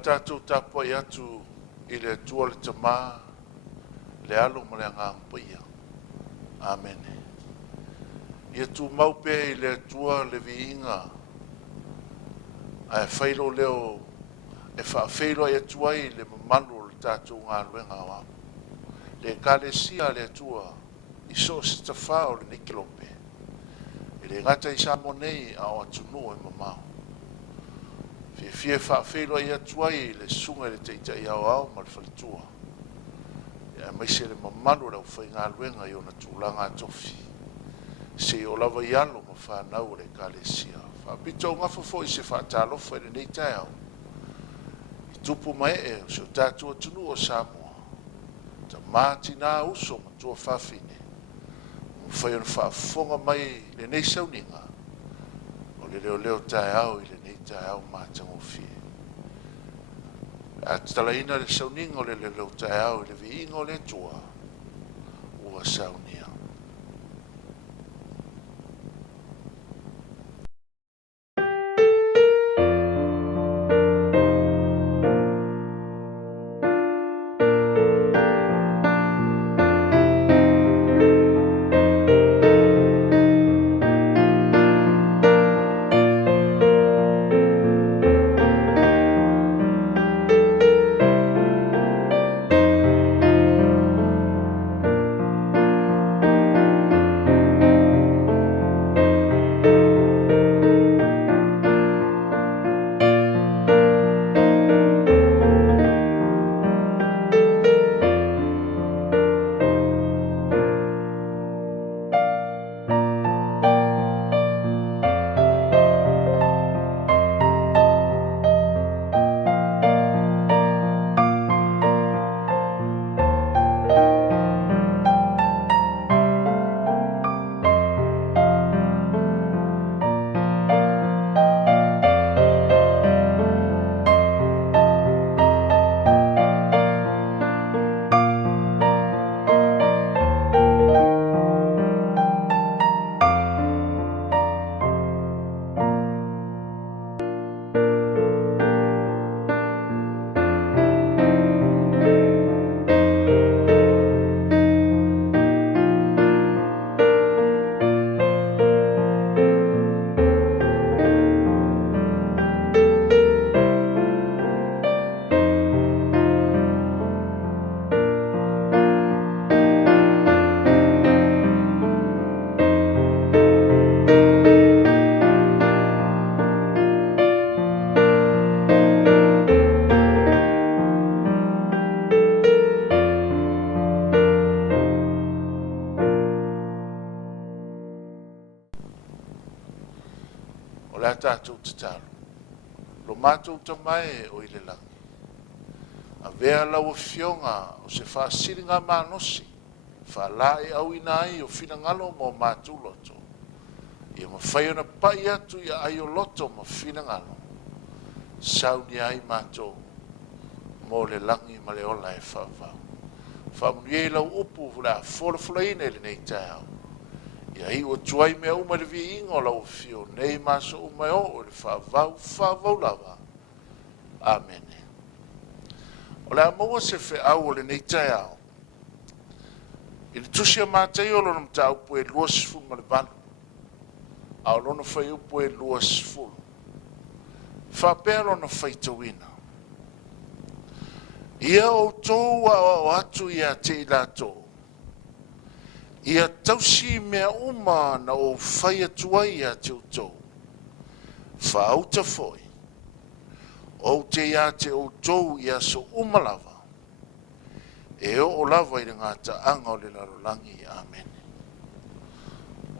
tātou tapo i atu i le tua le tamā, le alo ma le angampaia. Amen. Ia tu maupe i le tua le viinga, ai whailo leo, e whaafeilo i atua i le mamanu le tātou ngā luenga wā. Le kalesia le tua, i so se tawhao le nikilope. I le ngata i Samonei a o atunu e mamau. Fie whaafeilo i atua i le sunga le teita i au ma le whalitua. Ia mai se le mamanu rau whai ngā luenga i o na tūlanga tofi. Se o lava i alo ma whanau le kalesia. Whapito ngafa fo i se whaatalofa i le nei Taeao. I tupu mai e o se o tātua tunu o Samoa. Ta māti nā uso ma tua whawhine. Mwhai on whaafonga mai le nei sauninga. O le Leoleo Taeao i le nei Taeao mātango fie. A talaina le sauninga o le Leoleo Taeao i le viinga o le tua. Ua saunia. La tātou tataru. Lo mātou tamae o i le langi. A vea lau fionga o se whaasiri ngā mānosi. Whaalae au ina ai o whina ngalo mo mātou loto. Ia ma whai ona pai atu ia ai o loto mo whina ngalo. Sauni ai mātou mo le langi ma le ola e whaavau. Whaamuni e lau upu la wholafulaina le nei Taeao. Ia hi o tuai mea uma le viinga o lau fio, nei maso uma o le whaavau lava. Amen. O le amaua se wheau o le nei Taeao. I le tusia mātai o lono mta upu e lua sifuru ma le valu. A o lono whai upu e lua sifuru. Whapea lono whai tawina. Ia o tōu o atu ia te ilatou. Ia tausi mea uma na o whai atuai a te utou. Whaauta foi. O te ia te utou ia so umalava. E o lava i ngata anga o le larolangi. Amen.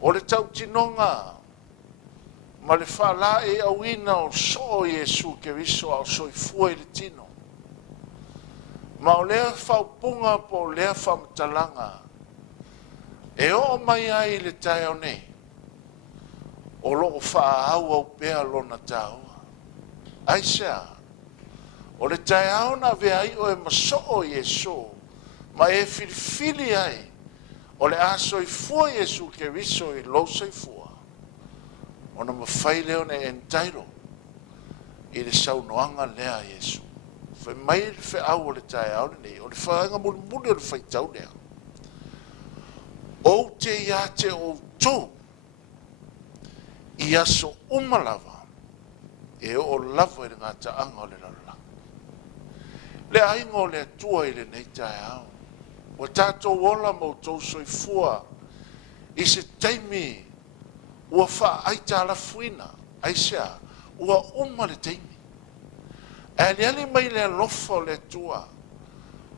O le tau tinonga. Ma le whala e au ina o so Iesu ke riso au soifua i le tino. Ma o lea whaupunga po lea whamtalanga. E o mai ai le Taeao nei. O loo whaahau au pēa lona tāua. Ai sea. O le Taeao na vea o e masoo Iesu. Ma e filifili ai. O le aso i fua Iesu ke riso i losa i fua. O na mawhai leo ne entairo. I le saunoanga lea Iesu. Fe mai fe au o le Taeao le nei, o le whaanga muli o le whaitau lea. O te ia te o tō, i aso umalava, e o lava i le ngā taanga o le lalala. Le ainga o le atua i le nei Taeao, o tātou ola mo tō soifua, i se taimi, ua wha aita ala fuina, aisea, ua le taimi. E le ali mai le alofa o le atua,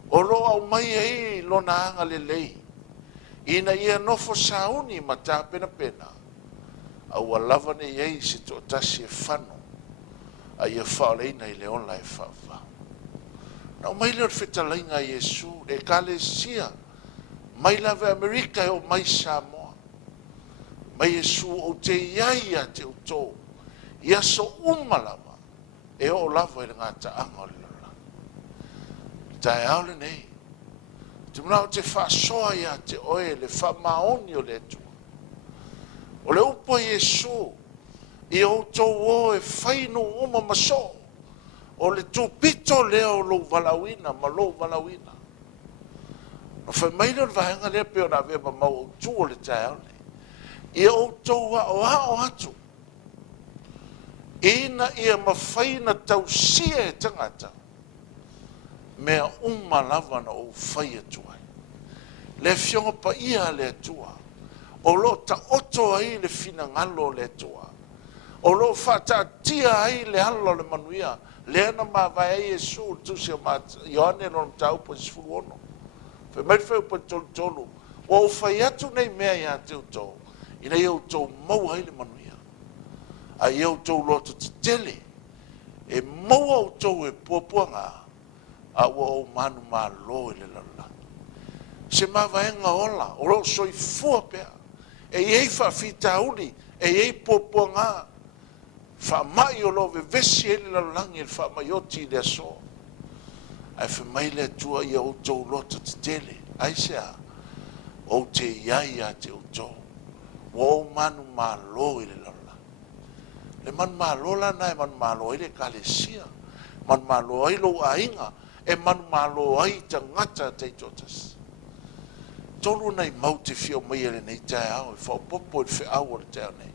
o lo au mai ei lo na anga le lei, ina ia nofo sauni ma tā pena pena, au alava ne iei se to tasi e whano, a ia whaoleina i le ola e whawa. Na o mai leo whetalainga Iesu, e kale sia, mai lave Amerika e o mai Samoa, mai Iesu o te iaia te uto, ia so umalava, e o lava i le ngā taanga o le lala. Taeao le nei, te muna o te whasoa ia te oe le whamaoni o le atua. O le upo Iesu, i o tō o e whaino uma maso, o le tūpito leo lo valawina, ma lo valawina. No whai maile o le vahenga lea peo na vea ma mau o tū o le Taeao nei. I o tō o atu. Ina ia mawhaina tau sia e tangata, mea lava na o whai atuai. Le fionga pa ia le atua, o lo ta oto ai le fina ngalo le atua, o lo whata tia ai le halo le manuia, le ana ma vai ai Iesu, tusi o ma Ioane no tau po sifuru ono. Fe mai feu pa tolu tolu, o whai atu nei mea ia te utou, ina ia utou mau ai le manuia. A iau tau loto te tele, e maua o tau e puapuanga, a ua o manu maa lo i le lala. Se maa vaenga ola, o lo soi fua pea, e iei wha fita uli, e iei puapuanga, wha mai o lo vesi e le lalangi, e wha mai oti le aso. Ai wha mai le tua ia o tau loto te tele, ai sea, o te iaia te o tau, o manu maa lo i le lala. Le man malo la na e man malo ai le kalesia, man malo ai lo ainga, e man malo ai ta ngata te totas. Tolu nei mau te fio mai ele nei Taeao, e whao popo e whiau o le Taeao nei.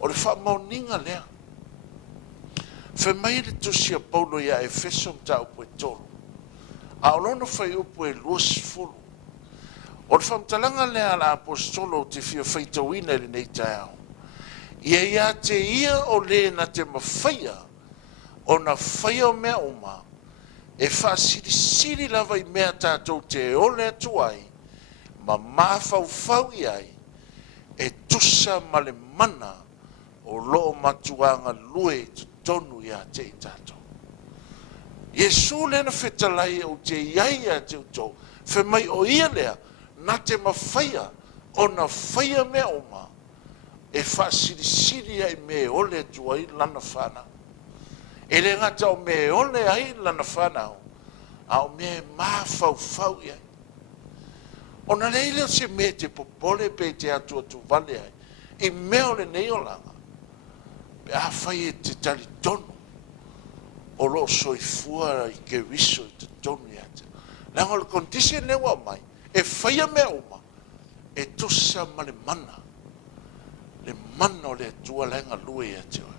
O le wha mauninga lea. Whe mai le tusia paulo ia e fesom ta upo e tolu. A olono whai upo e luas fulu. O le whamtalanga lea la apostolo te fio whaitawina ele nei Taeao. Ia te ia o le na te mawhaia, o na whaia o mea uma, e whaasiri lava i mea tātou te ole atuai, ma mawhau iai, e tusa ma le mana o loo matuanga lue te tonu ia te i tātou. Iesu le na whetalai o te iai a te utou, whe mai o ia lea, na te mawhaia, o na whaia mea uma, e whaasiri ai me ole atua i lana whanau. E le ngata o me ole ai lana whanau, a o me mawhau iai. O na leile se me te popole pe te atua tu vale ai, i me ole nei o langa, pe a whai e te tali tonu, o lo soifua i ke riso i te tonu i ate. Langa o le kondisi e lewa mai, e whaia me uma, e tusa ma le mana, le mana o le atua lenga lue ia te oe.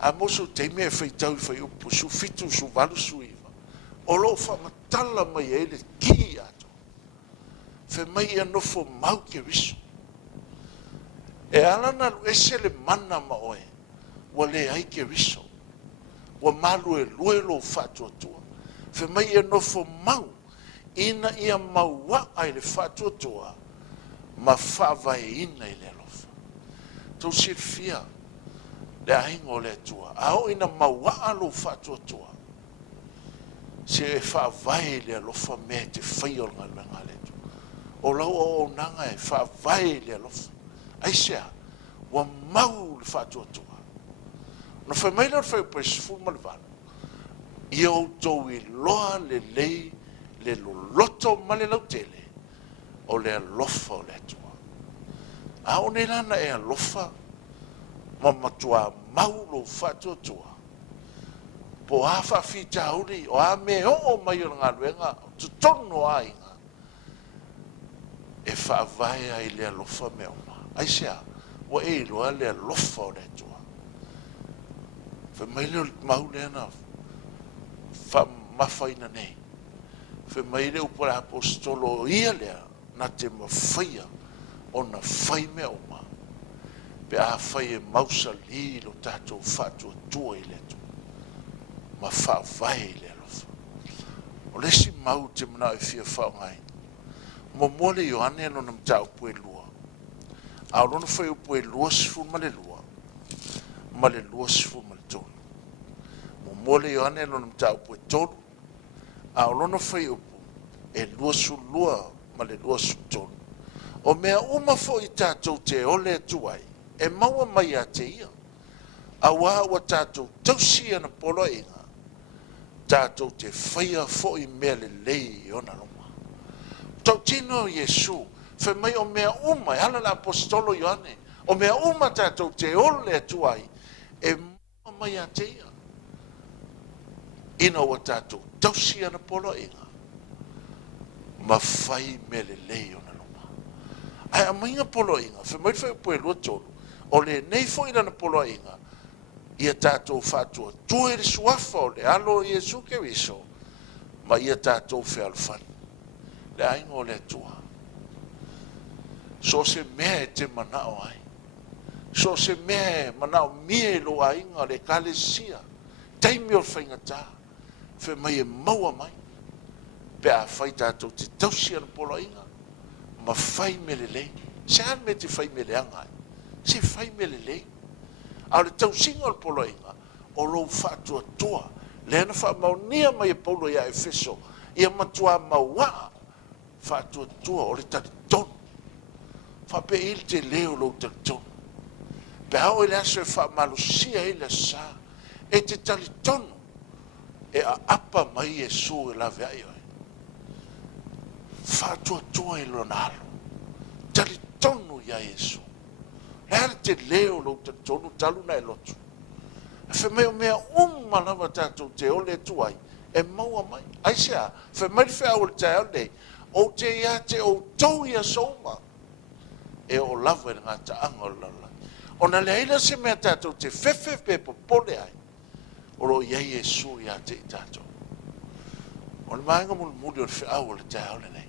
A moso te mea whaitau i whai upu, su fitu, su valu, su iwa. O lo whamatala mai e le ki ato. Whe mai ia nofo mau ke riso. E alana lu ese le mana ma oe, wa le ai ke riso. Wa malu e lue lo whatua tua. Whe mai ia nofo mau, ina ia maua ai le whatua tua, ma whawai ina i le alofa. Tau sirfia, le ainga o le atua. Ao ina mawaa lo whatua tua. Se e whawai le alofa mea te whaiol ngā lenga le atua. O lau o nanga e whawai le alofa. Aisea, wa mau le whatua tua. No whamaila le whaiupais fuma le vana. Ia o tau i loa le lei, le loloto ma le lautele, o le alofa o le atua. A o ne lana e alofa, ma matua mau lo whatua tua. po a whawhita uri, o a me o mai o ngā ruenga, tu tono a inga. E whaavaea I lea lofa me oma. Ai sea, wa e loa lea lofa o lea tua. Wha mai leo mau lea na, wha mawhaina nei. Wha mai leo upara apostolo ia lea, na te mawhaia, o na whai me oma. Pe a whai e mausa li lo tātou whātua tua I lea tua. Ma whaavaea I lea lofa. O lesi mau te mana I fia whaongai. Mo mole yo ane no nam ta upo e lua. A rono foi upo e lua sifu male lua. Male lua sifu male tonu. Mo mole yo ane no nam ta upo e tonu. A rono foi upo e lua su lua male lua su tonu. O mea uma fo I tātou te ole tuai. E maua mai a te ia. A wa tātou tausia na polo inga. Tātou te whaia fo I mea le lei o na ronga. Tau tino Iesu, whai mai o mea uma, e hala la apostolo Ioane, o mea uma tātou te ole tuai, e mua mai a te ia. Ina wa tātou tausia na polo inga, ma whai me le lei o na loma. Ai a mainga polo inga, whai mai whai poe lua tolu, o le nei fo ina na polo inga, ia tātou whātua, tue le SUAFA o le alo Iesu ke wiso, ma ia tātou whai alfani. Le aingo le tua. So se mea te manao ai. So se mea manao mie lo ainga le kalesia. Taimi o whaingata. Whe mai e maua mai. Pe a whai tātou te tausia na polo inga. Ma whai me le lei. Se an me te whai me le angai. Se whai me le lei. A le tausinga o le polo inga. O lo whātua toa. Le ana wha maunia mai e paulo ia e feso. Ia matua maua. Whātua tua o le tali tonu. Whape il te leo lo tali tonu. Pe hao ele aso e whamalusia ele sa. E te tali tonu. E a apa mai e su e la vea ioe. Whātua tua e lo nalo. Tali tonu ia Iesu. Ele te leo lo tali tonu taluna e lotu. Whe mea lava tātou te ole tuai. E maua mai. Aisea, whe mai whea o le tae ole. O te ia te o tau ia soma. E o lava e ngā taanga o lala. O na leila se mea tātou te whewhe pepo pole ai. O lo iei e su ia te I tātou. O le maenga muli o le whea o le tae ole nei.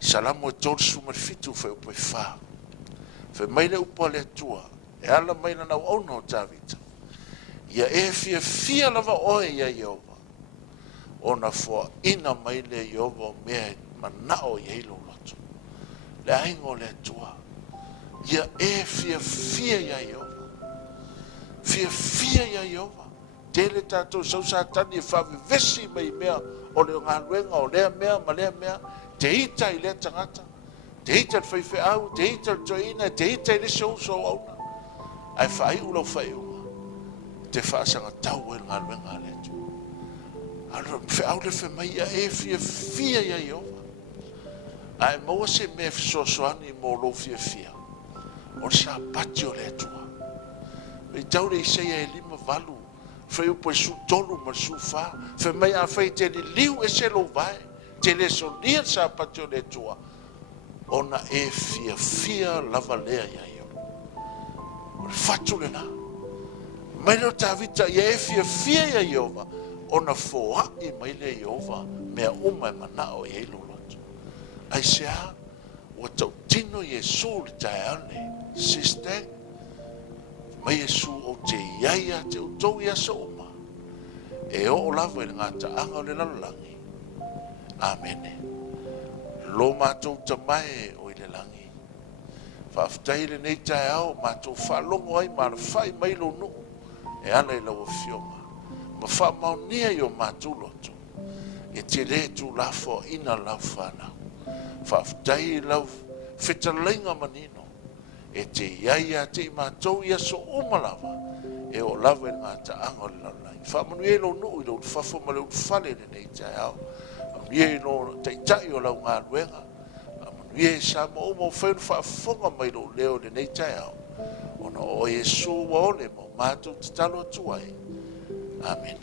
Salamo e tōru suma fitu whea upo e wha. Whe maile upo le tua. E ala maila nau ono o tāwita. Ia e fia lava oe ia Iova. O na fua ina maile Iova o mea manao i eilo lotu. Le aingo le tua. Ia e fia ia Iova. Fia ia Iova. Tele tātou sau sātani e whawe vesi mai mea o leo ngā luenga o lea mea ma lea mea. Te ita I lea tangata. Te ita I whaiwhi au, te ita I toina, te ita I lese uso auna. Ai whai ulau whai unga. Te whaasanga tau e ngā luenga le tua. Alo whi au le whi mai ia e fia ia Iova. Ai maua se mea fisosoani mo lo fia. O sa pati o le tua. E taure I seia e 5 Whai upo e su tolu ma su wha. Whai mai a whai te li liu e se lo vai. Te le so lia sa pati o le tua. Ona e fia lava lea ia Iova. O le fatu le na. Mai lo tawita ia e fia ia Iova. Ona foa I mai le Iova. Mea uma e manao I eilo lotu. Ai sea. Ua tau tino Iesu le tae ale. SISDAC. Mai Iesu o te iaia te utou ia sa uma. E o lava I ngā taanga o le lalolangi. Amene. Lo mātou tamae o I le langi. Whaftai le nei tae au mātou whalongo ai mara whai mai lo nuu. E ala I lau fionga. Ma wha maunia I o mātou loto. E te re tu lafo ina lau whanau. Whaftai lau whetalainga manino. E te iaia te I mātou ia so umalawa. E o lawa I ngā taanga o le lalai. Whamanu e lo nuu I lo whafo ma leo whale le nei tae au. Manu e lo taitai o lau ngā ruenga. Manu e sa mo umo whainu whaafonga mai lo leo le nei tae au. Ona o Iesu wa ole mo mātou te talo tuai. Amen.